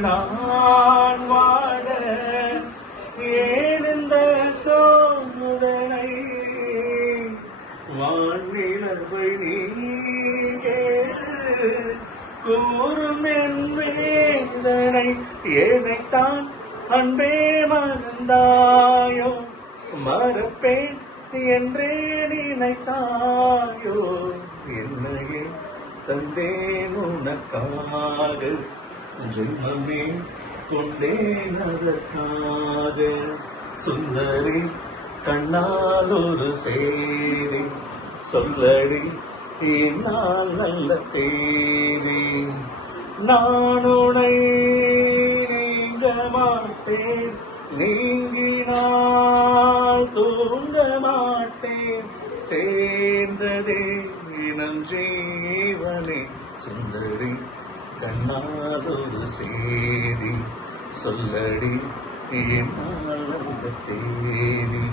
நான் வாழ ஏன் இந்த சோதனை வானிலவை நீ கூறும் என் வேதனை ஏனைத்தான் அன்பே மறந்தாயோ மறப்பேன் என்றே நினைத்தாயோ என்னையே தந்தேன் உனக்காக ஜென்மமே கொண்டேன் அதற்காக சுந்தரி கண்ணால் ஒரு செய்தி சொல்லடி நான் நல்ல தேதி நான் உனை நீங்க மாட்டேன் நீங்கினால் தூங்க மாட்டேன் சேர்ந்ததே நம் ஜீவனே சுந்தரி கண்ணால் ஒரு செய்தி சொல்லடி என்னால் அந்த தேதி